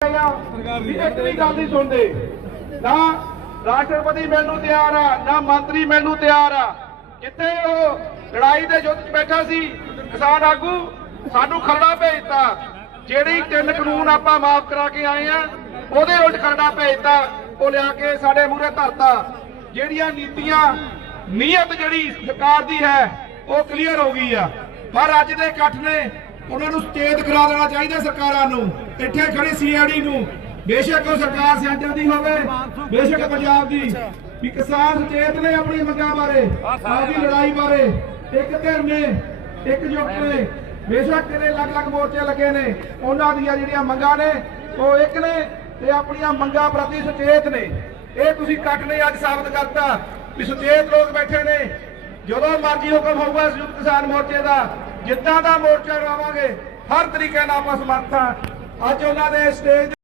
ਇੱਕ ਵੀ ਗੱਲ ਨਹੀਂ ਸੁਣਦੇ। ਨਾ ਰਾਸ਼ਟਰਪਤੀ ਮਿਲਣ ਤਿਆਰ ਆ, ਨਾ ਮੰਤਰੀ ਮਿਲਣ ਤਿਆਰ ਆ। ਕਿੱਥੇ ਉਹ ਲੜਾਈ ਦੇ ਯੁੱਧ 'ਚ ਬੈਠਾ ਸੀ? ਕਿਸਾਨ ਆਗੂ, ਸਾਨੂੰ ਖਰੜਾ ਭੇਜਤਾ। ਜਿਹੜੀ ਤਿੰਨ ਕਾਨੂੰਨ ਆਪਾਂ ਮਾਫ ਕਰਾ ਕੇ ਆਏ ਆ, ਉਹਦੇ ਉਲਟ ਖਰੜਾ ਭੇਜਤਾ। ਉਹ ਲਿਆ ਕੇ ਸਾਡੇ ਮੂਹਰੇ ਧਰਤਾ। ਜਿਹੜੀਆਂ ਨੀਤੀਆਂ, ਨੀਅਤ ਜਿਹੜੀ ਸਰਕਾਰ ਦੀ ਹੈ, ਉਹ ਕਲੀਅਰ ਹੋ ਗਈ ਆ। ਪਰ ਅੱਜ ਦੇ ਇਕੱਠ ਨੇ ਉਹਨਾਂ ਨੂੰ ਸਚੇਤ ਕਰਾ ਦੇਣਾ ਚਾਹੀਦਾ ਸਰਕਾਰਾਂ ਨੂੰ। ਇੱਥੇ ਖੜੀ ਸੀਆਈਡੀ ਨੂੰ। ਬੇਸ਼ੱਕ ਉਹ ਸਰਕਾਰ ਸੈਂਟਰ ਦੀ ਹੋਵੇ, ਬੇਸ਼ੱਕ ਪੰਜਾਬ ਦੀ। ਵੀ ਕਿਸਾਨ ਸਚੇਤ ਨੇ ਆਪਣੀ ਮੰਗਾਂ ਬਾਰੇ, ਆਪਦੀ ਲੜਾਈ ਬਾਰੇ ਇੱਕ ਧਿਰ ਨੇ ਇਕਜੁੱਟ ਨੇ। ਬੇਸ਼ੱਕ ਕਿਤੇ ਅਲੱਗ-ਅਲੱਗ ਮੋਰਚੇ ਲੱਗੇ ਨੇ। ਉਹਨਾਂ ਦੀਆਂ ਜਿਹੜੀਆਂ ਮੰਗਾਂ ਨੇ, ਉਹ ਇੱਕ ਨੇ ਤੇ ਆਪਣੀਆਂ ਮੰਗਾਂ ਪ੍ਰਤੀ ਸੁਚੇਤ ਨੇ। ਇਹ ਤੁਸੀਂ ਇਕੱਠ ਨੇ ਅੱਜ ਸਾਬਤ ਕਰਤਾ ਵੀ ਸੁਚੇਤ ਲੋਕ ਬੈਠੇ ਨੇ। ਜਦੋਂ ਮਰਜ਼ੀ ਹੁਕਮ ਹੋਊਗਾ ਸੰਯੁਕਤ ਕਿਸਾਨ ਮੋਰਚੇ ਦਾ। ਜਿੱਦਾਂ ਦਾ ਮੋਰਚਾ ਲਾਵਾਂਗੇ ਹਰ ਤਰੀਕੇ ਨਾਲ ਆਪਾਂ ਸਮਰਥ ਹਾਂ। ਅੱਜ ਉਹਨਾਂ ਦੇ ਸਟੇਜ